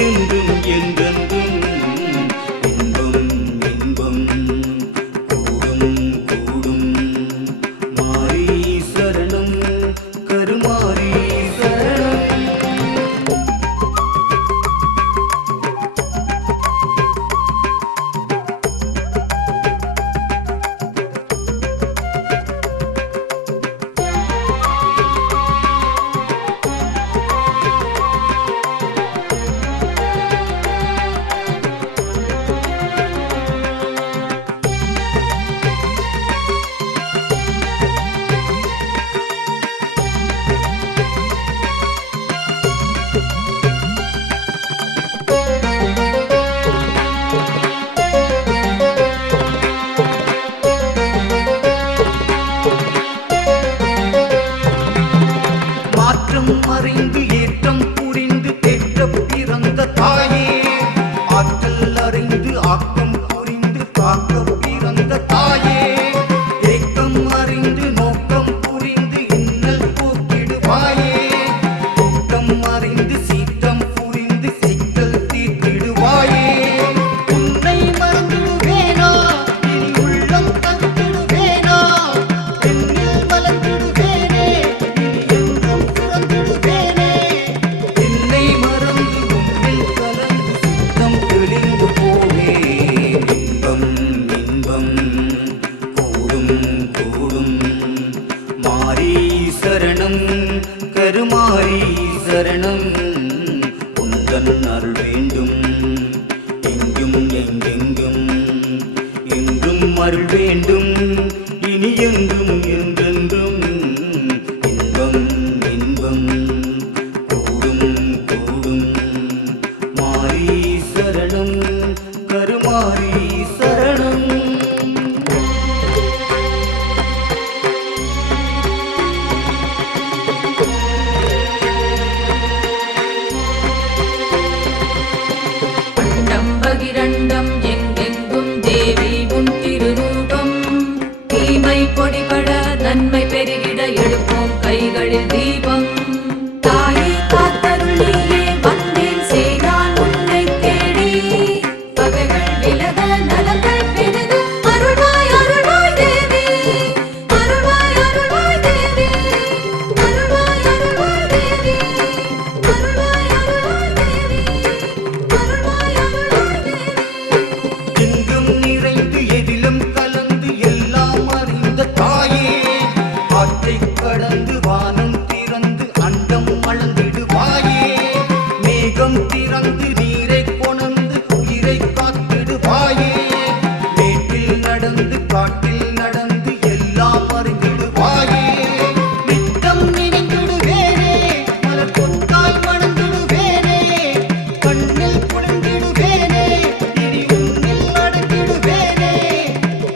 என்றும் என்றென்றும் இன்பம் இன்பம் கூடும் கூடும். மாரி சரணம் கருமாரி சரணம். மாற்றம் அறிந்து ஏற்றம் புரிந்து தேற்றப் பிறந்த தாயே, ஆற்றல் அறிந்து ஆக்கம் புரிந்து காக்கப் பிறந்த தாயே, ஏக்கம் அறிந்து நோக்கம் புரிந்து இன்னல் போக்கிடுவாயே, கூட்டம் அறிந்து சீற்றம் புரிந்து சிக்கல் தீர்த்திடுவாயே. உன்னை மறந்துடுவேனா இனி உள்ளம் தந்திடுவேனா, என்னில் மலர்ந்திடுவேனே இனி என்றும் துறந்திடுவேனே. என்னை மறந்து உன்னில் கலந்து சித்தம் தெளிந்து போவேன். இன்பம் இன்பம் கூடும் கூடும். மாரி சரணம் கருமாரி சரணம். உந்தன் அருள் வேண்டும் எங்கும் எங்கெங்கும். என்றும் அருள் வேண்டும் இனி என்றும் என்றென்றும். இன்பம் இன்பம் கூடும் கூடும். மாரி சரணம் கருமாரி சரணம். அண்டம் பகிரண்டம் எங்கெங்கும் தேவி உன் திருரூபம். தீமை பொடிபட நன்மை பெருகிட எடுப்போம் கைகளில் தீபம். தாயே காத்தருள் நீயே வந்தேன் செய்தான் உன்னை தேடி. பகைகள் விலக நலங்கள் பெருக அருள்வாய் அருள்வாய் தேவி. அருள்வாய் அருள்வாய் தேவி. அருள்வாய் அருள்வாய் தேவி. அருள்வாய் அருள்வாய் தேவி. அருள்வாய் அருள்வாய் தேவி. எங்கும் நிறைந்து எதிலும் கலந்து எல்லாம் அறிந்த தாயே, ஆற்றை கடந்து வானம் திறந்து அண்டம் அளந்திடுவாயே, மேகம் திறந்து நீரை கொணர்ந்து உயிரை காத்திடுவாயே, மேட்டில் நடந்து காட்டில் நடந்து எல்லாம் அறிந்திடுவாயே. நித்தம் நினைந்திடுவேனே மலர் கொத்தாய் மணந்திடுவேனே, கண்ணில் குளிர்ந்திடுவேனே இனி உன்னில் அடங்கிடுவேனே.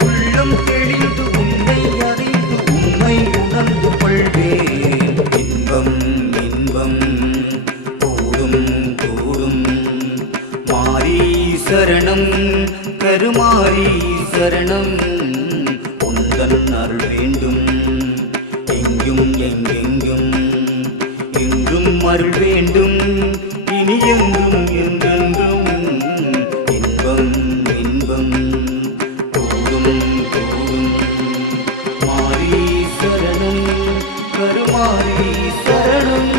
உள்ளம் தெளிந்து உன்னை அறிந்து உண்மை உணர்ந்து கொள்வேன். இன்பம் இன்பம் கூடும் கூடும். மாரி சரணம் கருமாரி சரணம். உந்தன் அருள் வேண்டும் எங்கும் எங்கெங்கும். என்றும் அருள் வேண்டும் இனி என்றும் என்றென்றும். இன்பம் இன்பம் கூடும் கூடும். மாரி சரணம் கருமாரி சரணம்.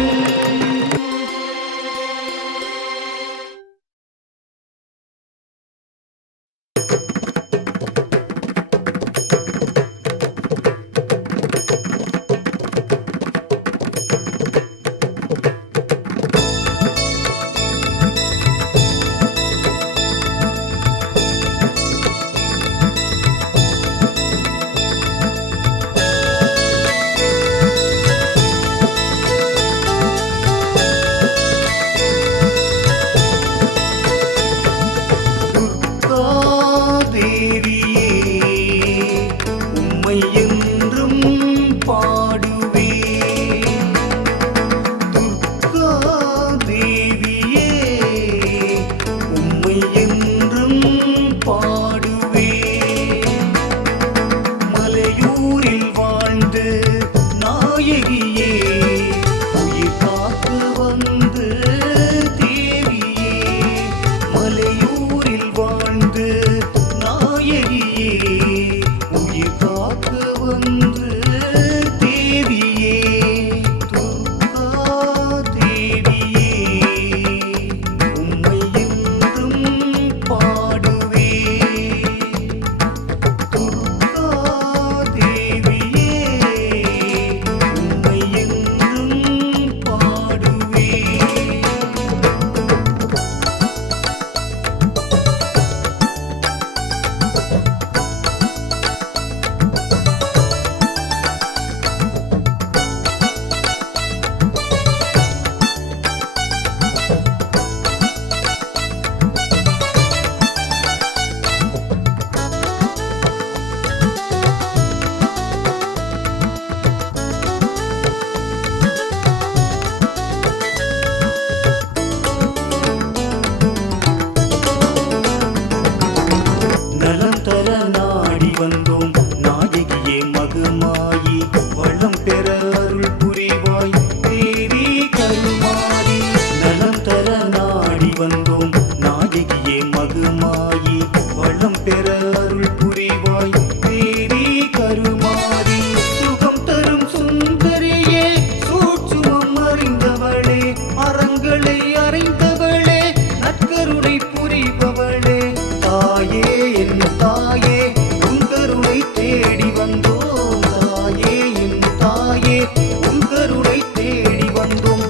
வந்தோம் நாயகியே மகுமாயி வளம் பெற அருள் புரிவாய் தேவி கருமாரி சுகம் தரும் சுந்தரியே சூட்சுமம் அறிந்தவளே அறங்களை அறைந்தவளே நற்கருணை புரிபவளே தாயே என் தாயே உன் கருணை தேடி வந்தோம் தாயே என் தாயே உன் கருணை தேடி வந்தோம்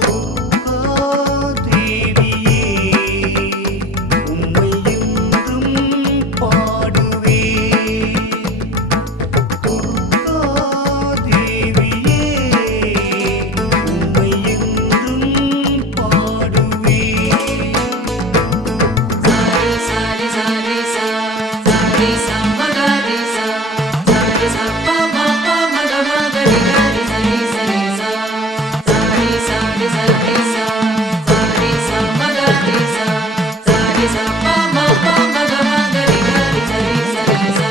தேவியே உம்மை என்றும் பாடுவே துர்கா தேவியே உம்மை என்றும் பாடுவே சாரி சாரி சாரி சா மகரி சா சாரி சா ப ம ப ம க ம க ரி க ரி சரி சரி சா சாரி சாரி சாரி சா சாரி சா மகரி சா சாரி சா ப ம ப ம க ம க ரி க ரி சரி சரி சா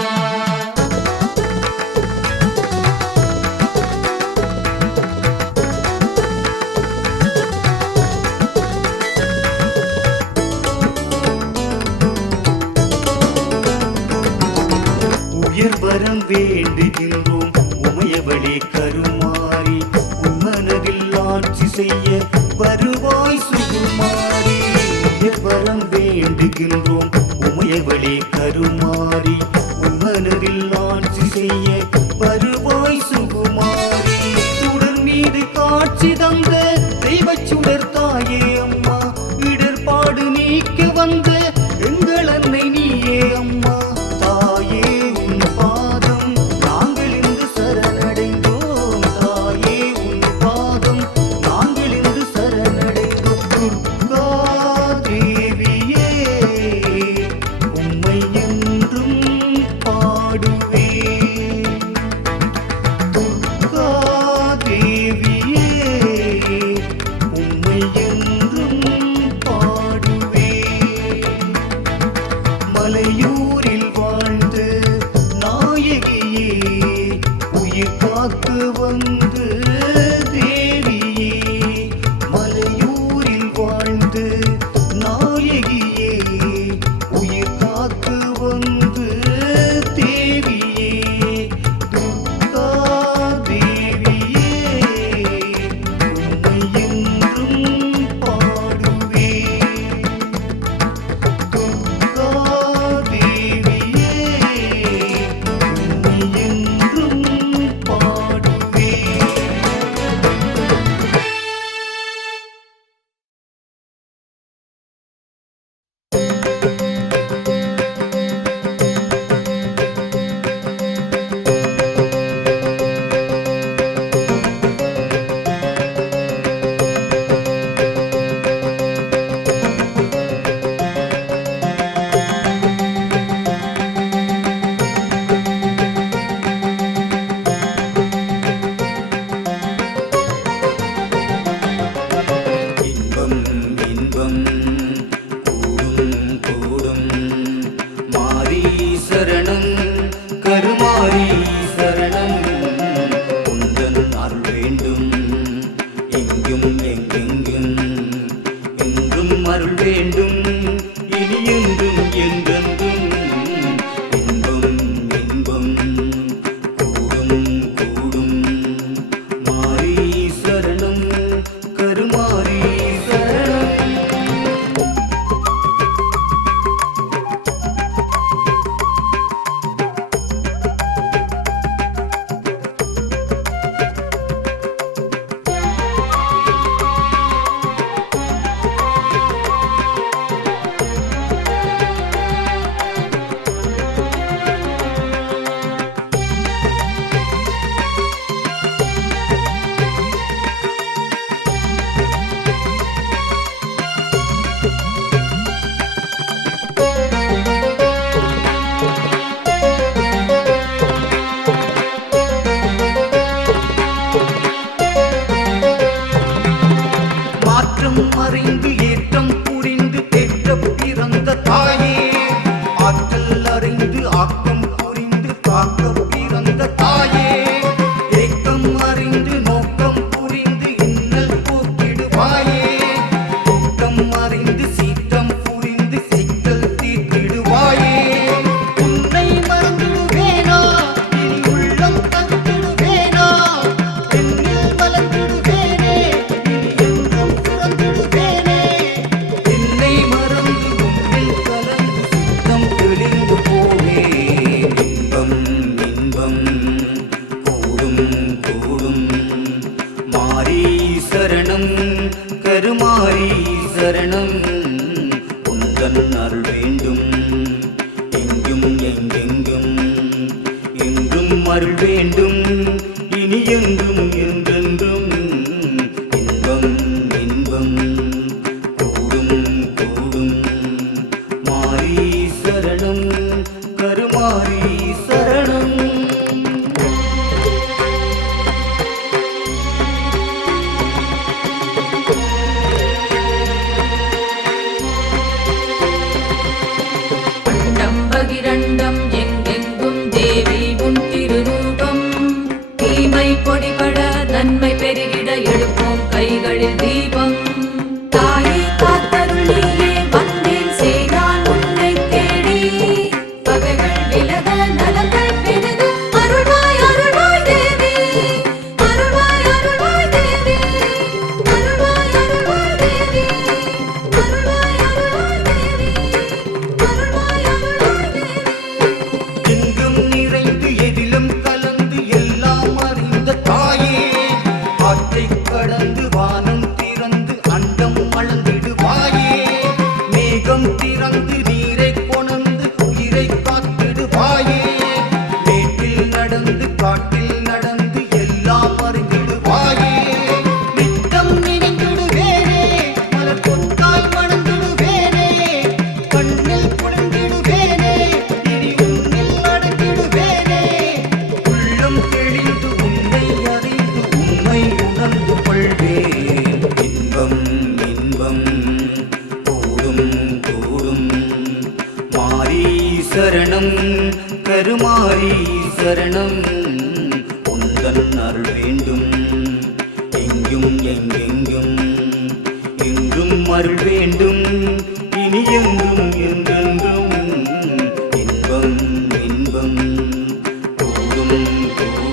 உயர் வரம் வேண்டுகின்றோம் உமையவளே கருமாரி உம்மனதில் ஆட்சி செய்ய வருவாய் சுகுமாரி உயர் வரம் வேண்டுகின்றோம் உமையவளே கருமாரி உம்மனதில் ஆட்சி செய்ய வருவாய் சுகுமாரி சுடர் மீது காட்சி தந்த தெய்வச் சுடர் தாயே அம்மா இடர்பாடு நீக்க வந்த எங்கள் அன்னை நீயே அம்மா தாயே உன் பாதம் நாங்கள் இன்று சரணடைந்தோம் தாயே உன் பாதம் நாங்கள் இன்று சரணடைந்தோம் துர்கா தேவியே உம்மை என்றும் பாடுவே துர்கா தேவியே உம்மை என்றும் பாடுவே மலையூரில் வாழ்ந்து நாயகியே உயிர் காத்து வந்து தேவியே மலையூரில் வாழ்ந்து நாயகியே உயிர் காத்து வந்து தேவியே துர்கா தேவியே உம்மை என்றும் பாடுவே துர்கா தேவியே உம்மை என்றும் பாடுவே இன்பம் இன்பம் கூடும் கூடும் மாரி சரணம் கருமாரி சரணம் உந்தன் அருள் வேண்டும் எங்கும் எங்கெங்கும் என்றும் அருள் வேண்டும் இனி என்றும் என்றென்றும் இன்பம் இன்பம் கூடும் கூடும் மாரி சரணம் கருமாரி சரணம் உந்தன் அருள் வேண்டும் எங்கும் எங்கெங்கும் என்றும் அருள் வேண்டும் இனி என்றும் என்றென்றும் இன்பம் இன்பம் கூடும் கூடும் மாரி சரணம் கருமாரி சரணம். அண்டம் பகிரண்டம் எங்கெங்கும் தேவி உன் திருரூபம் தீமை பொடிபட நன்மை பெருகிட எழுப்போம் கைகளில் தீபம் தாயே காத்தருள் நீயே வந்தேன் செய்தான் உன்னை தேடி பகைகள் விலக நலங்கள் பெருக அருள்வாய் அருள்வாய் தேவி அருள்வாய் அருள்வாய் தேவி அருள்வாய் அருள்வாய் தேவி அருள்வாய் அருள்வாய் தேவி அருள்வாய் அருள்வாய் தேவி. எங்கும் நிறைந்து எதிலும் கலந்து எல்லாம் அறிந்த தாயே காற்றை கடந்து வானம் திறந்து அண்டம் அளந்திடுவாயே மேகம் திறந்து நீரை கொணர்ந்து உயிரை காத்திடுவாயே மேட்டில் நடந்து காட்டில் நடந்து எல்லாம் அறிந்திடுவாயே நித்தம் நினைந்திடுவேனே மலர் கொத்தாய் வணங்கிடுவேனே கண்ணில் குளிர்ந்திடுவேனே இனி உன்னில் அடங்கிடுவேனே உள்ளம் தெளிந்து உன்னை அறிந்து உண்மை உணர்ந்து கொள்வேன் இன்பம் இன்பம் கூடும் கூடும் மாரி சரணம் கருமாரி சரணம் உந்தன் அருள் வேண்டும் எங்கும் எங்கெங்கும் என்றும் அருள் வேண்டும் இனி என்றும் என்றென்றும் இன்பம் இன்பம் கூடும் கூடும்